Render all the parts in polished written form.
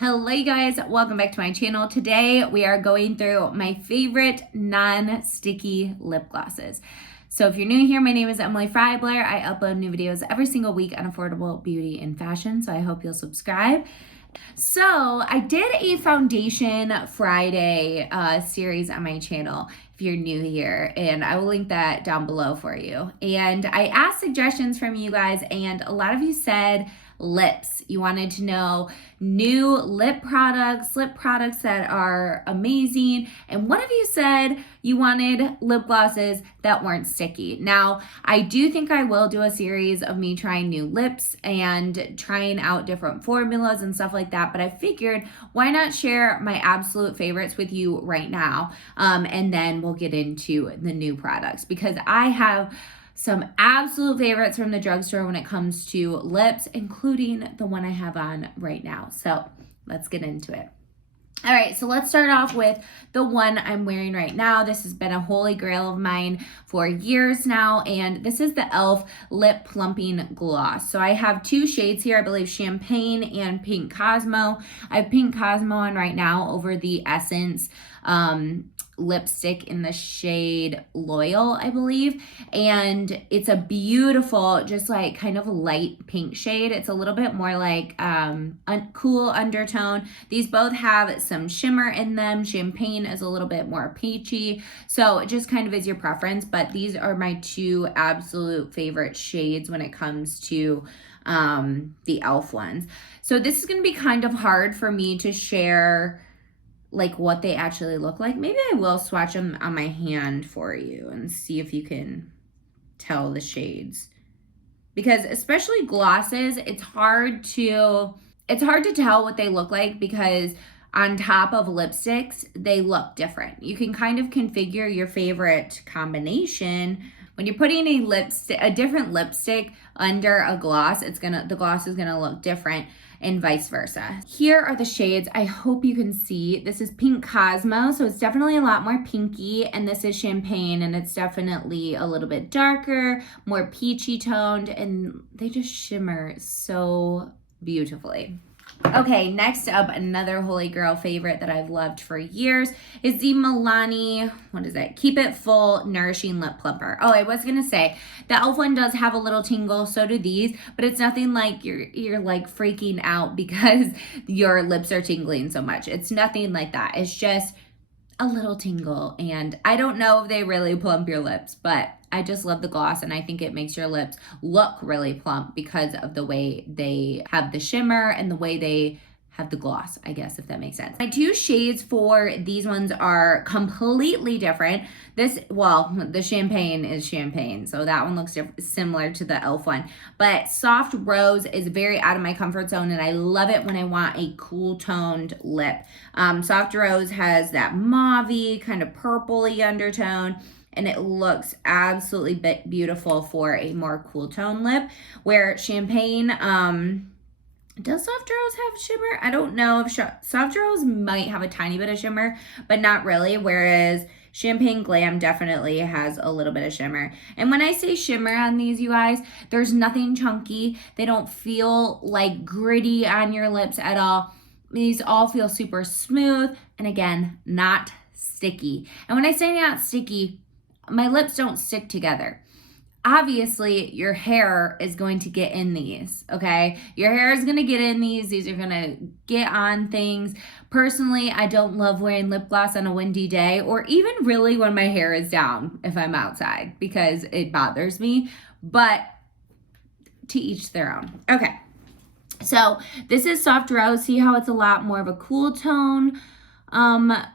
Hello you guys, welcome back to my channel. Today we are going through my favorite non-sticky lip glosses. So if you're new here, my name is Emily Freybler. I upload new videos every single week on affordable beauty and fashion, so I hope you'll subscribe. So I did a Foundation Friday series on my channel if you're new here, and I will link that down below for you. And I asked suggestions from you guys, and a lot of you said lips. You wanted to know new lip products that are amazing. And one of you said you wanted lip glosses that weren't sticky. Now, I do think I will do a series of me trying new lips and trying out different formulas and stuff like that, but I figured why not share my absolute favorites with you right now, and then we'll get into the new products, because I have some absolute favorites from the drugstore when it comes to lips, including the one I have on right now. So let's get into it. All right, so let's start off with the one I'm wearing right now. This has been a holy grail of mine for years now, and this is the e.l.f. Lip Plumping Gloss. So I have two shades here, I believe Champagne and Pink Cosmo. I have Pink Cosmo on right now over the Essence lipstick in the shade Loyal, I believe, and it's a beautiful, just like kind of light pink shade. It's a little bit more like cool undertone. These both have some shimmer in them. Champagne is a little bit more peachy, so it just kind of is your preference, but these are my two absolute favorite shades when it comes to the e.l.f. ones. So this is going to be kind of hard for me to share like what they actually look like. Maybe I will swatch them on my hand for you and see if you can tell the shades, because especially glosses, it's hard to tell what they look like, because on top of lipsticks they look different. You can kind of configure your favorite combination when you're putting a different lipstick under a gloss. The gloss is gonna look different, and vice versa. Here are the shades. I hope you can see. This is Pink Cosmo, so it's definitely a lot more pinky, and this is Champagne, and it's definitely a little bit darker, more peachy toned, and they just shimmer so beautifully. Okay, next up, another holy grail favorite that I've loved for years is the Milani, what is it? Keep It Full Nourishing Lip Plumper. Oh, I was gonna say, the e.l.f. one does have a little tingle, so do these, but it's nothing like you're like freaking out because your lips are tingling so much. It's nothing like that. It's just a little tingle, and I don't know if they really plump your lips, but I just love the gloss, and I think it makes your lips look really plump because of the way they have the shimmer and the way they have the gloss, I guess, if that makes sense. My two shades for these ones are completely different. The Champagne is Champagne, so that one looks similar to the e.l.f. one, but Soft Rose is very out of my comfort zone, and I love it when I want a cool toned lip. Soft Rose has that mauve-y, kind of purpley undertone, and it looks absolutely beautiful for a more cool tone lip, where Champagne, does Soft Rose have shimmer? I don't know if Soft Rose might have a tiny bit of shimmer, but not really, whereas Champagne Glam definitely has a little bit of shimmer. And when I say shimmer on these, you guys, there's nothing chunky. They don't feel like gritty on your lips at all. These all feel super smooth, and again, not sticky. And when I say not sticky, my lips don't stick together. Obviously, your hair is going to get in these, okay? Your hair is going to get in these. These are going to get on things. Personally, I don't love wearing lip gloss on a windy day, or even really when my hair is down if I'm outside, because it bothers me, but to each their own. Okay, so this is Soft Rose. See how it's a lot more of a cool tone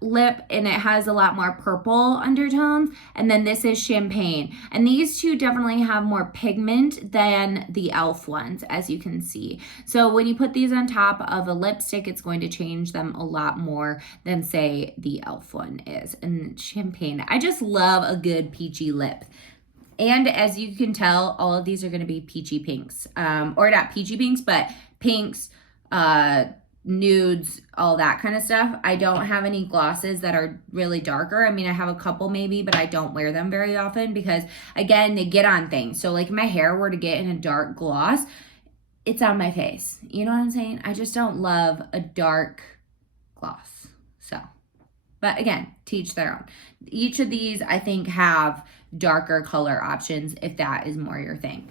lip, and it has a lot more purple undertones. And then this is Champagne, and these two definitely have more pigment than the e.l.f. ones, as you can see. So when you put these on top of a lipstick, it's going to change them a lot more than, say, the e.l.f. one is. And Champagne, I just love a good peachy lip. And as you can tell, all of these are going to be peachy pinks, or not peachy pinks, but pinks, nudes, all that kind of stuff. I don't have any glosses that are really darker. I mean, I have a couple maybe, but I don't wear them very often because, again, they get on things. So like if my hair were to get in a dark gloss, it's on my face. You know what I'm saying? I just don't love a dark gloss. So, but again, to each their own. Each of these, I think, have darker color options if that is more your thing.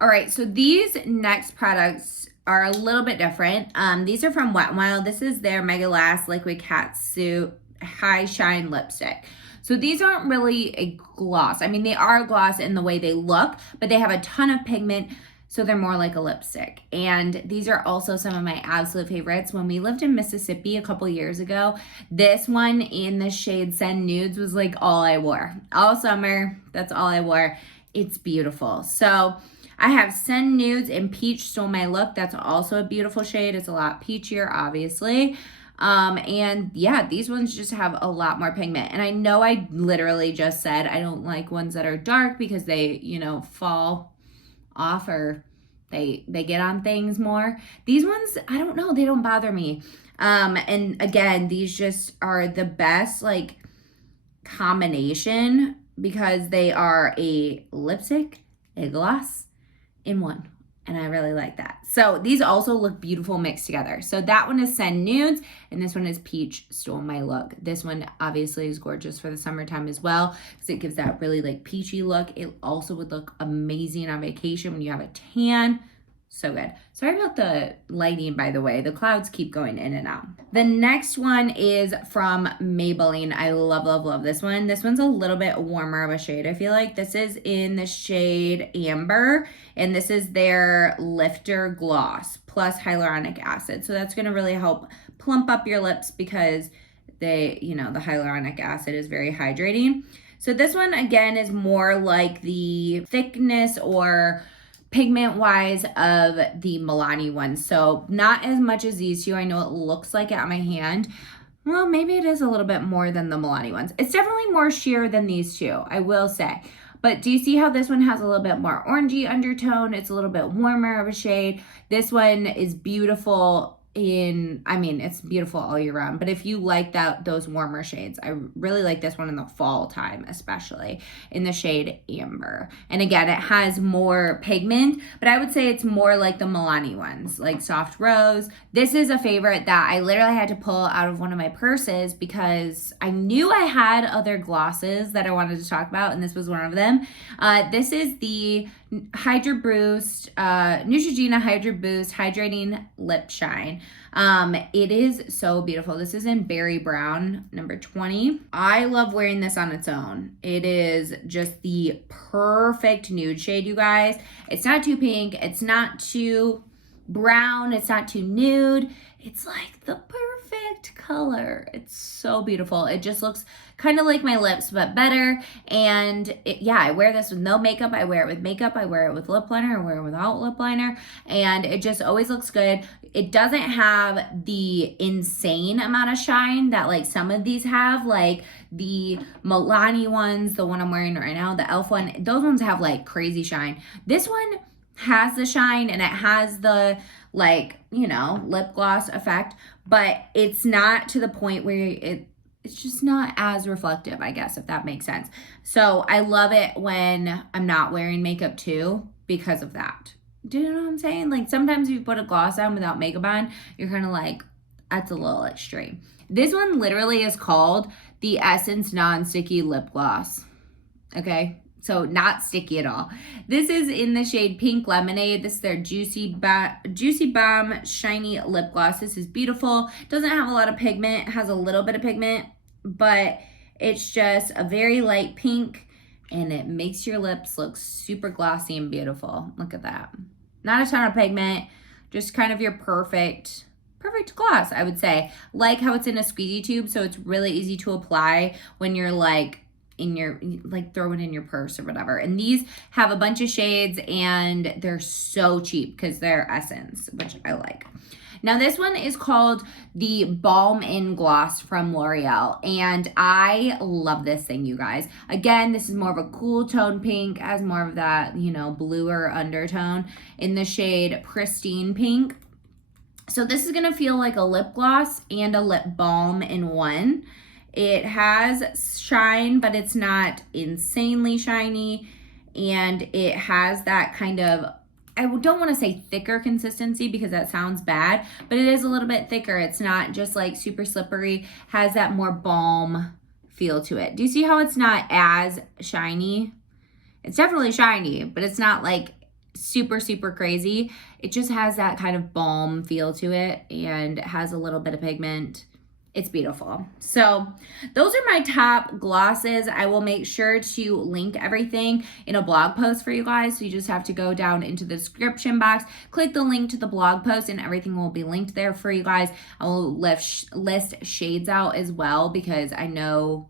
All right, so these next products are a little bit different. These are from Wet n Wild. This is their Mega Last Liquid Catsuit High Shine Lipstick. So these aren't really a gloss. I mean, they are a gloss in the way they look, but they have a ton of pigment, so they're more like a lipstick. And these are also some of my absolute favorites. When we lived in Mississippi a couple years ago, this one in the shade Send Nudes was like all I wore. All summer, that's all I wore. It's beautiful. So I have Send Nudes in Peach Stole My Look. That's also a beautiful shade. It's a lot peachier, obviously. And yeah, these ones just have a lot more pigment. And I know I literally just said I don't like ones that are dark because they, you know, fall off or they get on things more. These ones, I don't know, they don't bother me. And again, these just are the best like combination because they are a lipstick, a gloss in one. And I really like that. So these also look beautiful mixed together. So that one is Send Nudes, and this one is Peach Stole My Look. This one obviously is gorgeous for the summertime as well because it gives that really like peachy look. It also would look amazing on vacation when you have a tan. So good. Sorry about the lighting, by the way. The clouds keep going in and out. The next one is from Maybelline. I love, love, love this one. This one's a little bit warmer of a shade, I feel like. This is in the shade Amber, and this is their Lifter Gloss plus hyaluronic acid. So that's going to really help plump up your lips because they, you know, the hyaluronic acid is very hydrating. So this one, again, is more like the thickness or pigment wise of the Milani one. So not as much as these two. I know it looks like it on my hand. Well, maybe it is a little bit more than the Milani ones. It's definitely more sheer than these two, I will say. But do you see how this one has a little bit more orangey undertone? It's a little bit warmer of a shade. This one is beautiful in, I mean, it's beautiful all year round, but if you like those warmer shades, I really like this one in the fall time, especially in the shade Amber. And again, it has more pigment, but I would say it's more like the Milani ones, like Soft Rose. This is a favorite that I literally had to pull out of one of my purses because I knew I had other glosses that I wanted to talk about, and this was one of them. This is the Hydra Boost, Neutrogena Hydra Boost Hydrating Lip Shine. It is so beautiful. This is in Berry Brown, number 20. I love wearing this on its own. It is just the perfect nude shade, you guys. It's not too pink. It's not too brown. It's not too nude. It's like the perfect color. It's so beautiful. It just looks kind of like my lips, but better. And yeah, I wear this with no makeup. I wear it with makeup. I wear it with lip liner. I wear it without lip liner. And it just always looks good. It doesn't have the insane amount of shine that like some of these have, like the Milani ones, the one I'm wearing right now, the e.l.f. one. Those ones have like crazy shine. This one has the shine and it has the like, you know, lip gloss effect, but it's not to the point where it's just not as reflective, I guess, if that makes sense. So I love it when I'm not wearing makeup too because of that. Do you know what I'm saying? Like sometimes if you put a gloss on without makeup on, you're kind of like, that's a little extreme. This one literally is called the Essence Non-Sticky Lip Gloss. Okay? So not sticky at all. This is in the shade Pink Lemonade. This is their Juicy Bomb Shiny Lip Gloss. This is beautiful. Doesn't have a lot of pigment. It has a little bit of pigment, but it's just a very light pink, and it makes your lips look super glossy and beautiful. Look at that. Not a ton of pigment, just kind of your perfect gloss, I would say. Like how it's in a squeezy tube, so it's really easy to apply when you're like in your, like throw it in your purse or whatever. And these have a bunch of shades and they're so cheap because they're Essence, which I like. Now this one is called the Balm In Gloss from L'Oreal, and I love this thing, you guys. Again, this is more of a cool tone pink, has more of that, you know, bluer undertone in the shade Pristine Pink. So this is gonna feel like a lip gloss and a lip balm in one. It has shine, but it's not insanely shiny, and it has that kind of I don't want to say thicker consistency because that sounds bad, but it is a little bit thicker. It's not just like super slippery, has that more balm feel to it. Do you see how it's not as shiny? It's definitely shiny, but it's not like super, super crazy. It just has that kind of balm feel to it and it has a little bit of pigment. It's beautiful. So those are my top glosses. I will make sure to link everything in a blog post for you guys. So you just have to go down into the description box, click the link to the blog post, and everything will be linked there for you guys. I will list shades out as well because I know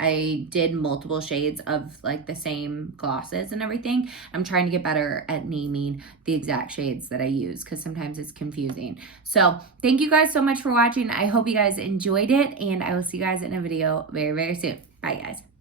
I did multiple shades of like the same glosses and everything. I'm trying to get better at naming the exact shades that I use because sometimes it's confusing. So thank you guys so much for watching. I hope you guys enjoyed it, and I will see you guys in a video very, very soon. Bye, guys.